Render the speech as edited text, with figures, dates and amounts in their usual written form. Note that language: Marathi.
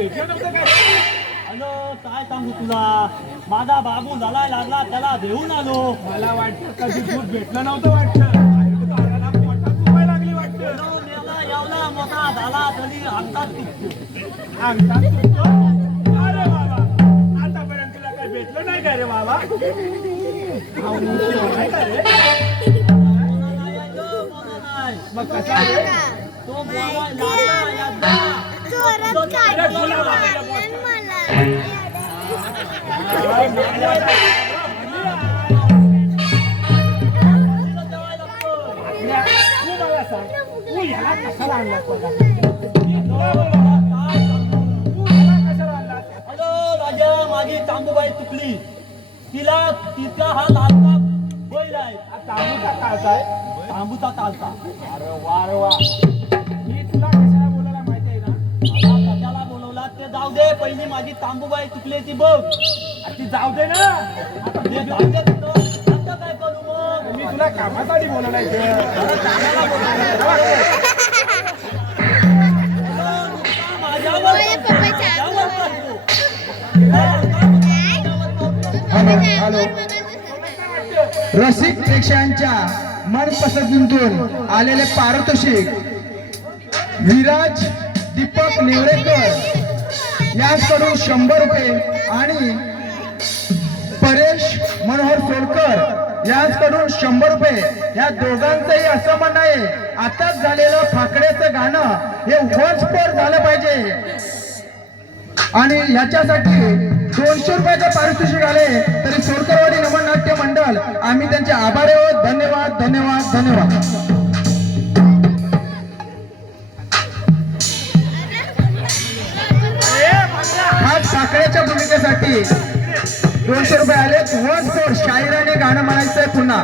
भेटलं नव्हतं काय? हॅलो काय सांगू तुला, माझा बाबू झालाय लागला त्याला देऊन आलो. मला वाटतं कधी दूध भेटलं नव्हतं वाटतं. दाराला पोटात दुखायला लागली वाटतं. एवढा मोठा झाला तरी आमचाच चुकतो. अंगठात तुटतो? अरे बाबा, आतापर्यंत तुला काही भेटलं नाही का रे बाबा? नाही का रे? मग कसा रे? तो बोलायला लागला अरे बोला बाबा, तू मला सांग, तू याला कशाला आणलास बघा? तू याला कशाला आणलास? हॅलो राजा, माझी तांबूबाई चुकली. तिला तिचा हा लालका बैल आहे. हा तांबूचा काळचा आहे. तांबूचा चालता. अरे वा रे वा. मी तुला कशाला बोलायला माहिती आहे ना? मला कशाला बोलवला ते जाऊ दे, पहिली माझी तांबूबाई चुकली ती बघ. अरे ती जाऊ दे ना. आता ते जाऊ दे तुझं. आता काय करू मग? मी तुला कामासाठी बोलवलं आहे. अरे कामाला बोलवलं. माझ्यावर माझ्यावर करतो. हॅलो, रसिक प्रेक्षकांच्या मनपसंतीतून आलेले पारितोषिक विराज दीपक नेवरेकर याचकडून 100 रुपये आणि परेश मनोहर सोडकर याचकडून 100 रुपये. या दोघांचंही असं म्हणणं आहे, आताच झालेलं फाकड्याचं गाणं हे वॉचपोर झालं पाहिजे आणि याच्यासाठी 200 रुपयाचं पारितोषिक आले तरी सोडकरवाडी नमन नाट्य मंडळ आम्ही त्यांचे आभारी आहोत. धन्यवाद धन्यवाद धन्यवाद. आज साखळ्याच्या भूमिकेसाठी 200 रुपये आले. वॉच फोर शाहिराने गाणं म्हणायचंय पुन्हा.